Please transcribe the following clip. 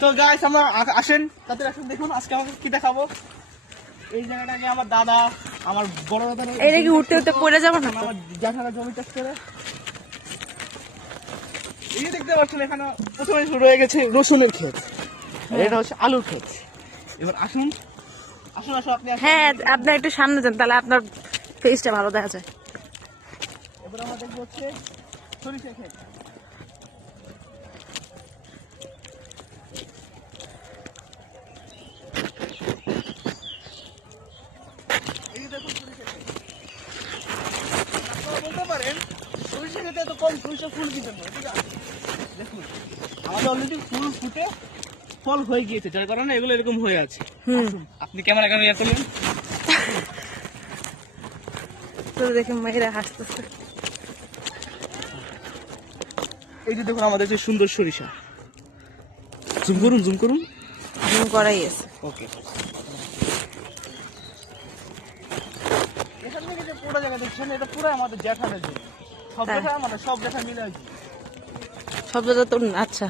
তো গাইস আমরা আসেন, তাদের আসেন দেখুন আজকে আমাকে কি দেখাবো। এই জায়গাটাকে আমার দাদা, আমার বড় দাদা, এটা কি উঠতে উঠতে পড়ে যাবো না? আমার জ্যাঠারা জমি চাষ করে। এই যে দেখতে পাচ্ছেন এখানে প্রথমে শুরু হয়ে গেছে রসুনের ক্ষেত, আর এটা হচ্ছে আলুর ক্ষেত। এবার আসুন আসুন আসুন আপনি আসুন। হ্যাঁ, আপনি একটু সামনে যান, তাহলে আপনার ফেসটা ভালো দেখা যায়। এবার আমরা দেখবো হচ্ছে সরিষা ক্ষেত। এই যে দেখুন সরিষা ক্ষেত। আপনারা বলতে পারেন সরিষা ক্ষেতে এত কম সরিষা ফুল কিনতে পারে, ঠিক আছে? দেখুন আমাদের অলরেডি ফুল ফুটে ফল হয়ে গিয়েছে, যার কারণে এগুলো এরকম হয়ে আছে। আসুন, আপনি ক্যামেরা কেন ইয়ে করলেন? তো দেখে মেয়েরা হাসতেছে। এই যে দেখুন আমাদের যে সুন্দর সরিষা, জুম করুন জুম করুন। জুম করাই আছে। ওকে, এখান থেকে যে পুরো জায়গা দেখছেন এটা পুরো আমাদের জ্যাঠাদের জন্য, সব হ্যাঁ। জ্যাঠা মানে সব জ্যাঠা মিলে আছে। সব জায়গা তো আচ্ছা।